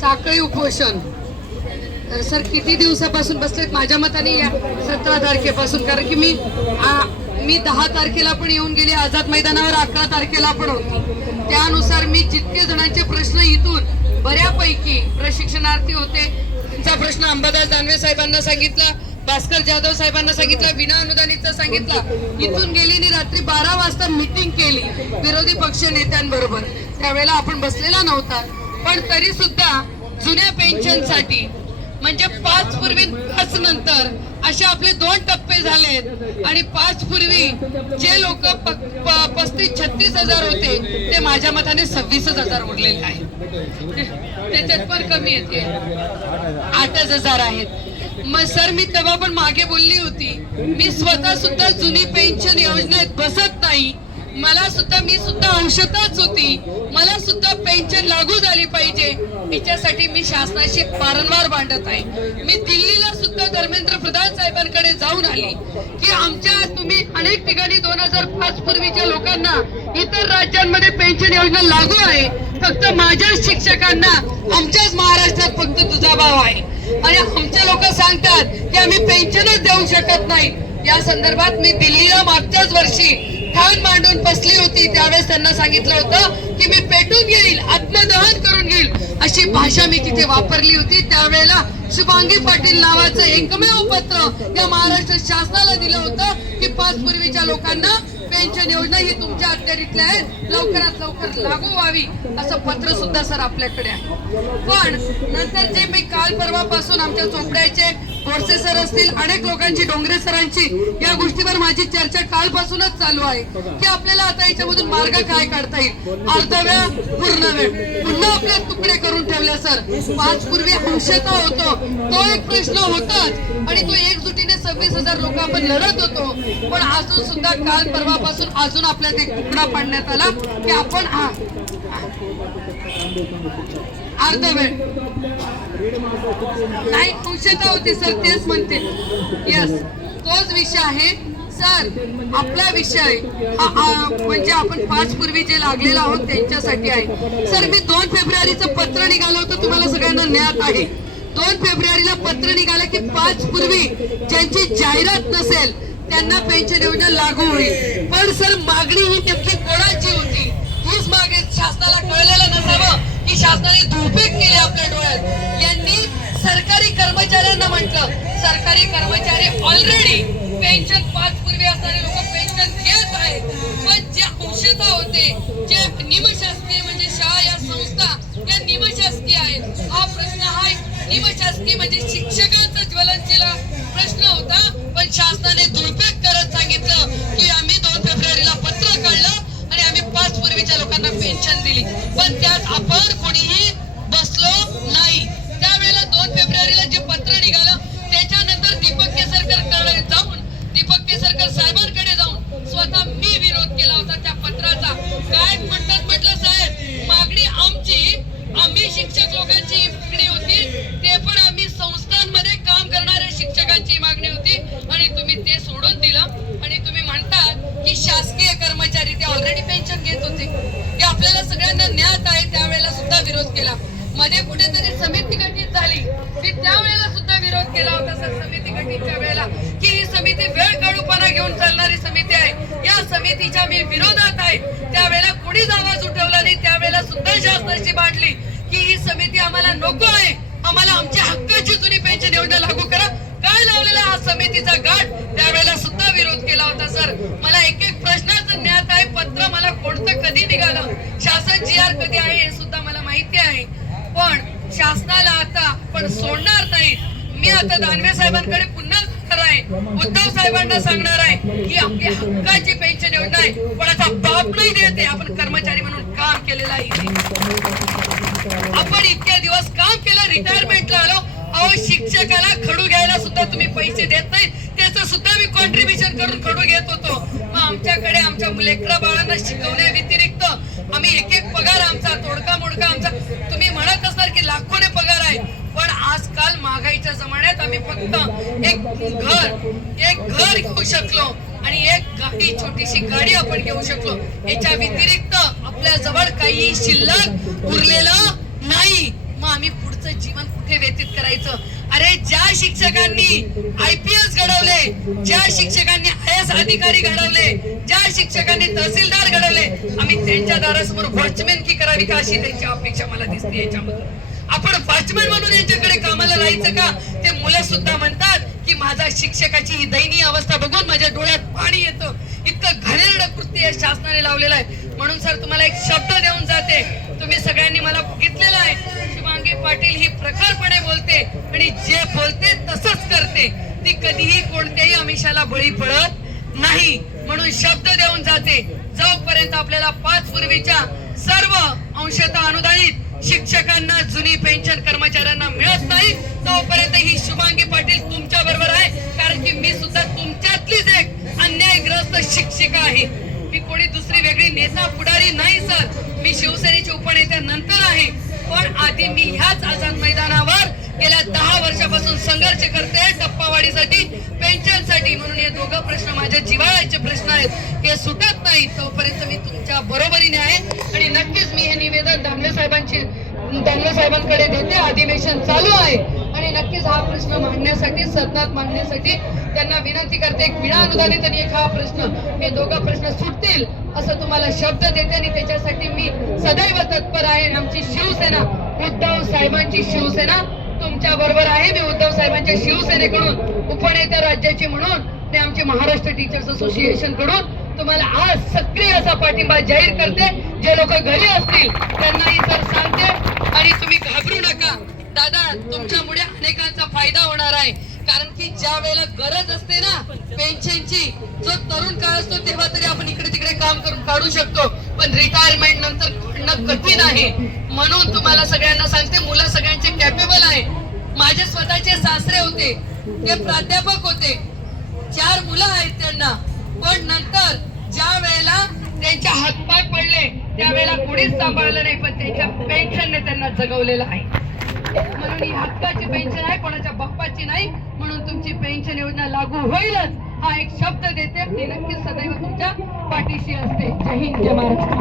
साखळी उपोषण. तर सर किती दिवसापासून बसलेत? माझ्या मताने या सतरा तारखेपासून. कारण की मी आ- मी दहा तारखेला पण येऊन गेली आझाद मैदानावर अकरा तारखेला पण होती. त्यानुसार मी जितके जणांचे प्रश्न इथून बऱ्यापैकी प्रशिक्षणार्थी होते त्यांचा प्रश्न अंबादास दानवे साहेबांना सांगितला. भास्कर जाधव साहेबांना सांगितला विना अनुदानितचा सांगितला. इथून गेली आणि रात्री बारा वाजता मिटिंग केली विरोधी पक्ष नेत्यांबरोबर. त्यावेळेला आपण बसलेला नव्हता पण तरी सुद्धा जुन्या पेन्शनसाठी म्हणजे पाच पूर्वी पाच नंतर असे आपले दोन टप्पे झालेत. आणि पाच पूर्वी जे लोक पस्तीस छत्तीस हजार होते ते माझ्या मताने सव्वीसच हजार उरलेले आहेत. त्याच्यात पण कमी येते आठच हजार आहेत. मग सर मी तेव्हा पण मागे बोलली होती. मी स्वतः सुद्धा जुनी पेन्शन योजनेत बसत नाही. मला सुद्धा मी सुद्धा अंशतच होती. मला सुद्धा पेन्शन लागू झाली पाहिजे. तिच्यासाठी मी शासनाशी वारंवार मांडत आहे. मी दिल्लीला सुद्धा धर्मेंद्र प्रधान साहेबांकडे जाऊन आली. की आमच्या तुम्ही अनेक ठिकाणी दोन हजार पाच पूर्वीच्या लोकांना इतर राज्यांमध्ये पेन्शन योजना लागू आहे. फक्त माझ्याच शिक्षकांना आमच्याच महाराष्ट्रात फक्त तुझा भाव आहे. आणि आमचे लोक सांगतात की आम्ही पेन्शनच देऊ शकत नाही. या संदर्भात मी दिल्लीला मागच्याच वर्षी ठाण मांडून बसली होती. त्यावेळेस त्यांना सांगितलं होतं की मी पेटून घेईल आत्मदहन करून घेईल अशी भाषा मी तिथे वापरली होती. त्यावेळेला शुभांगी पाटील नावाचं एकमेव पत्र या महाराष्ट्र शासनाला दिलं होतं पाच पूर्वीच्या लोकांना पेन्शन योजना ही तुमच्या अखत्यारीतल्या आहेत. लवकरात लवकर लागू व्हावी असं पत्र सुद्धा सर आपल्याकडे आहे. पण नंतर जे मी काल परवापासून आमच्या चोपड्याचे गोडसे सर असतील अनेक लोकांची डोंगरे सरांची या गोष्टीवर माझी चर्चा कालपासूनच चालू आहे की आपल्याला आता याच्यामधून मार्ग काय काढता येईल? अर्ध वेळ पूर्ण वेळ. पुन्हा आपले तुकडे करून ठेवल्या सर. पाच पूर्वी अंशता होतो. तो एक प्रश्न होताच. आणि तो एकजुटीने सव्वीस हजार लोक आपण लढत होतो. पण अजून सुद्धा काल परवापासून अजून आपल्यात एक तुकडा पाडण्यात आला की आपण हा. अर्ध वेळ. नाही अंशता होती सर तेच म्हणते यस तोच विषय आहे. सर आपला विषय हा म्हणजे आपण पाच पूर्वी जे लागलेला आहोत त्यांच्यासाठी आहे. सर मी दोन फेब्रुवारीचं पत्र निघालं होतं तुम्हाला सगळ्यांना ज्ञात आहे. दोन फेब्रुवारीला पत्र निघालं की पाच पूर्वी ज्यांची जाहिरात नसेल त्यांना पेन्शन योजना लागू होईल. पण सर मागणी ही नेमकी कोणाची होती? हीच मागे शासनाला कळलेलं नसावं की शासनाने धुळफेक केली आपल्या डोळ्यात. यांनी सरकारी कर्मचाऱ्यांना म्हटलं सरकारी कर्मचारी ऑलरेडी पेन्शन पाच पूर्वी असणारे लोक पेन्शन घेत आहेत. पण जे अंशता होते जे निमशासकीय म्हणजे शाळा या संस्था या निमशासकीय आहेत हा प्रश्न ही म्हणजे शिक्षक ज्वलनशील प्रश्न होता पण शासनाने दुर्फेक करत सांगितलं की आम्ही दोन फेब्रुवारीला पत्र काढलं आणि आम्ही पाच पूर्वीच्या लोकांना पेन्शन दिली पण त्यात आपण कोणीही बसलो नाही त्यावेळेला दोन फेब्रुवारीला जे पत्र निघालं त्याच्यानंतर दीपक केसरकर जाऊन दीपक केसरकर साहेबांकडे जाऊन स्वतः मी विरोध केला होता त्या पत्राचा काय म्हणतात म्हटलं साहेब मागणी आमची आम्ही शिक्षक लोकांची मागणी होती ते पण आम्ही संस्थांमध्ये काम करणाऱ्या शिक्षकांची मागणी होती आणि तुम्ही ते सोडून दिलं आणि तुम्ही म्हणतात की शासकीय कर्मचारी ते ऑलरेडी पेन्शन घेत होते. हे आपल्याला सगळ्यांना ज्ञात आहे त्यावेळेला सुद्धा विरोध केला. मध्ये कुठेतरी समिती गठीत झाली. मी त्यावेळेला सुद्धा विरोध केला होता सर समिती गठीतच्या वेळेला. की ही समिती वेळ काढूपणा घेऊन चालणारी समिती आहे. या समितीच्या मी विरोधात आहे. त्यावेळेला कुणीच आवाज उठवला नाही त्यावेळेला सुद्धा शासनाची मांडली की ही समिती आम्हाला नको आहे. आम्हाला आमच्या हक्काची जुनी पेन्शन योजना लागू करा. काय लावलेला हा समितीचा गाठ? त्यावेळेला सुद्धा विरोध केला होता सर मला एक एक प्रश्नाचं ज्ञात आहे पत्र मला कोणतं कधी निघालं शासन कधी आहे हे सुद्धा मला माहिती आहे. पण शासनाला आता पण सोडणार नाही मी आता दानवे साहेबांकडे पुन्हा आहे. उद्धव साहेबांना सांगणार आहे की आपली हक्काची पेन्शन योजना आहे. पण आता बाप नाही देते आपण कर्मचारी म्हणून काम केलेलं आहे. आपण इतके दिवस काम केलं रिटायरमेंटला आलो. अहो शिक्षकाला खडू घ्यायला सुद्धा तुम्ही पैसे देत नाही त्याचं सुद्धा मी कॉन्ट्रीब्युशन करून खडू घेत होतो. मग आमच्याकडे आमच्या लेकरा बाळांना शिकवण्या व्यतिरिक्त आम्ही एक आमचा तोडका मोडका आमचा. तुम्ही म्हणत असणार की लाखोने पगार आहे पण आजकाल महागाईच्या जमान्यात आम्ही फक्त एक घर एक घर घेऊ शकलो आणि एक गाडी छोटीशी गाडी आपण घेऊ शकलो. याच्या व्यतिरिक्त आपल्या जवळ काही शिल्लक उरलेलं नाही. मग आम्ही पुढचं जीवन कुठे व्यतीत करायचं? अरे ज्या शिक्षकांनी आय पी एस घडवले ज्या शिक्षकांनी आय एस अधिकारी घडवले ज्या शिक्षकांनी तहसीलदार घडवले आम्ही त्यांच्या दारासमोर वॉचमॅन की करावी का अशी त्यांची अपेक्षा मला दिसते याच्यामध्ये. आपण वॉचमॅन म्हणून यांच्याकडे कामाला राहायचं का? ते मुलं सुद्धा म्हणतात की माझा शिक्षकाची ही दयनीय अवस्था बघून माझ्या डोळ्यात पाणी येतं. इतकं घाणेरडं कृत्य या शासनाने लावलेलं आहे. म्हणून सर तुम्हाला एक शब्द देऊन जाते. तुम्ही सगळ्यांनी मला बघितलेलं आहे. पाटील ही प्रखरपणे बोलते आणि जे बोलते तसंच करते. ती कधीही कोणत्याही आमिषाला बळी पडत नाही म्हणून शब्द देऊन जाते. जोपर्यंत आपल्याला पाच पूर्वीच्या सर्व अंशतः अनुदानित शिक्षकांना जुनी पेन्शन कर्मचाऱ्यांना मिळत नाही तोपर्यंत ही शुभांगी पाटील तुमच्या बरोबर आहे. कारण की मी सुद्धा तुमच्यातलीच एक अन्यायग्रस्त शिक्षिका आहे. मी कोणी दुसरी वेगळी नेता पुढारी नाही सर. मी शिवसेनेची उपनेत्या नंतर आहे. पण आधी मी ह्याच आझाद मैदानावर गेल्या दहा वर्षापासून संघर्ष करते टप्पावाडीसाठी पेन्शनसाठी म्हणून हे दोघं प्रश्न माझ्या जिवाळ्याचे प्रश्न आहेत. हे सुटत नाही तोपर्यंत मी तुमच्या बरोबरीने आहे. आणि नक्कीच मी हे निवेदन दामले साहेबांची दामले साहेबांकडे देते. अधिवेशन चालू आहे. आणि नक्कीच हा प्रश्न मांडण्यासाठी सदनात मांडण्यासाठी त्यांना विनंती करते. एक विना अनुदानित आणि एक हा प्रश्न. हे दोघं प्रश्न सुटतील. असं तुम्हाला शब्द देते आणि त्याच्यासाठी मी सदैव तत्पर आहे. आमची शिवसेना उद्धव साहेबांची शिवसेना तुमच्या बरोबर आहे. मी उद्धव साहेबांच्या शिवसेनेकडून उपनेता राज्याची म्हणून ते आमचे महाराष्ट्र टीचर्स असोसिएशनकडून तुम्हाला आज सक्रिय असा पाठिंबा जाहीर करते. जे लोक घरी असतील त्यांनाही सर सांगते. आणि तुम्ही घाबरू नका. दादा तुमच्यामुळे अनेकांचा फायदा होणार आहे. कारण की ज्या वेळेला गरज असते ना पेन्शनची जो तरुण काळ असतो तेव्हा तरी आपण इकडे तिकडे काम करून काढू शकतो. पण रिटायरमेंट नंतर काढणं कठीण आहे म्हणून तुम्हाला सगळ्यांना सांगते मुलं सगळ्यांचे कॅपेबल आहे. माझे स्वतःचे सासरे होते ते प्राध्यापक होते. चार मुलं आहेत त्यांना. पण नंतर ज्या वेळेला त्यांच्या हातपाय पडले त्यावेळेला कोणीच सांभाळलं नाही पण त्यांच्या पेन्शनने त्यांना जगवलेलं आहे. म्हणून ही हक्काची पेन्शन आहे कोणाच्या बाप्पाची नाही म्हणून तुमची पेन्शन योजना लागू होईलच हा एक शब्द देते मी नक्कीच सदैव तुमच्या पाठीशी असते. जय हिंद जय महाराष्ट्र.